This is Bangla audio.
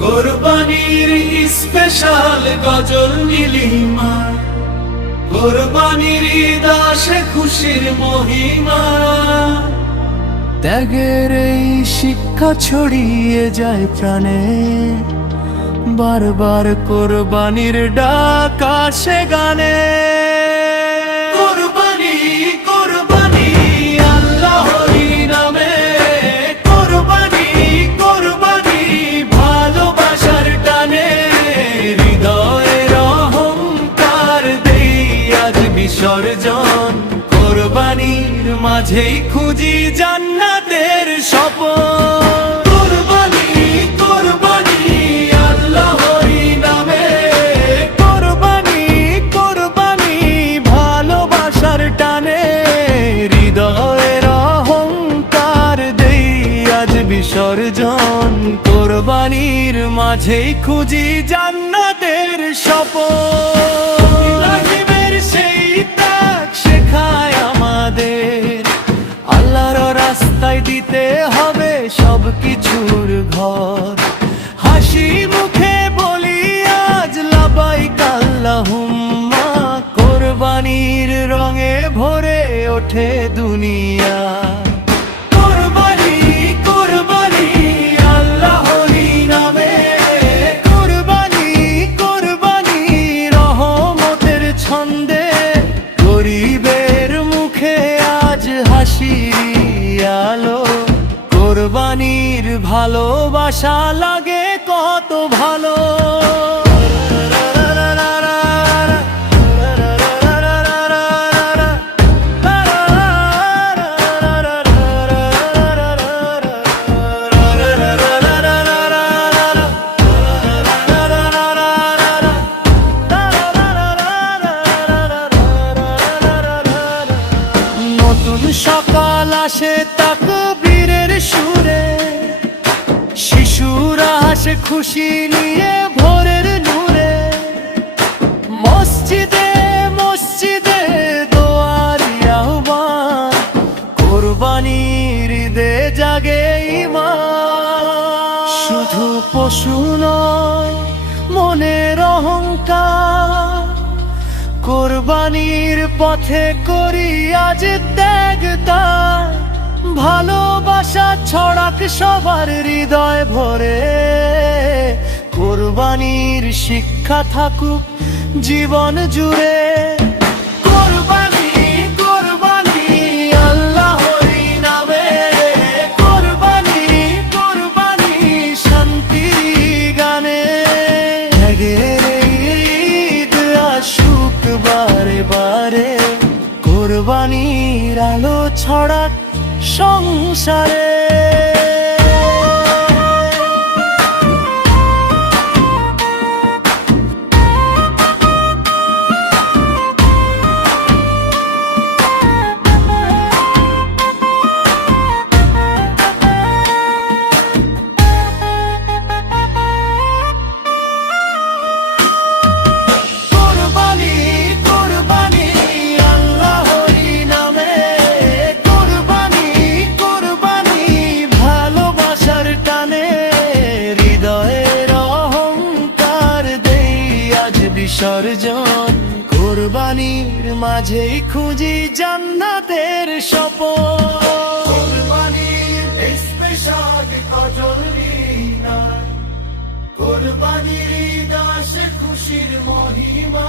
কোরবানির স্পেশাল গজল নীলিমা, কোরবানির দাসে খুশির মহিমা। ত্যাগের এই শিক্ষা ছড়িয়ে যায় প্রাণে, বারবার কোরবানির ডাক আসে গানে। কোরবানি কোরবানি আল্লাহরই নামে, কোরবানি কোরবানি ভালোবাসার টানে। হৃদয়ের অহংকার দেই আজ বিসর্জন, কোরবানির মাঝেই খুঁজি জান্নাতের স্বপন। কোরবানি কোরবানি আল্লাহরই নামে, কোরবানি কোরবানি ভালোবাসার টানে। হৃদয়ের অহংকার দেই আজ বিসর্জন, কোরবানির মাঝেই খুঁজি জান্নাতের স্বপন। ইব্রাহিমের সেই ত্যাগ শেখায় আমাদের, আল্লাহর রাস্তায় দিতে হবে সবকিছুর ঘর। হাসি মুখে বলি আজ লাবাইক আল্লাহুম্মা, কোরবানির রঙে ভরে ওঠে দুনিয়া। কোরবানি কোরবানি আল্লাহরই নামে, কোরবানি কোরবানি রহমতের ছন্দে, গরিবের মুখে আজ হাসির আলো। কোরবানির ভালোবাসা লাগে কত ভালো। নতুন সকাল আসে তাকবীরের সুরে, শিশুরা হাসে খুশি নিয়ে ভোরের নূরে। মসজিদে মসজিদে দোয়ারি আহ্বান, কোরবানির ঈদে জাগে ঈমান। শুধু পশু নয় মনের অহংকার, কোরবানির পথে করি আজ ত্যাগ তার। ভালোবাসা ছড়াক সবার হৃদয় ভরে, কোরবানির শিক্ষা থাকুক জীবন জুড়ে। কোরবানি কোরবানি আল্লাহরই নামে, কোরবানি কোরবানি শান্তির গানে। ত্যাগের এই ঈদ আসুক বারে বারে, কোরবানির আলো ছড়াক সংসারে। কোরবানি কোরবানি আল্লাহরই নামে, কোরবানি কোরবানি ভালোবাসার টানে। হৃদয়ের অহংকার দেই আজ বিসর্জন, কোরবানির মাঝেই খুঁজি জান্নাতের স্বপন। কোরবানির স্পেশাল গজল নীলিমা, কোরবানির দাসে খুশির মহিমা।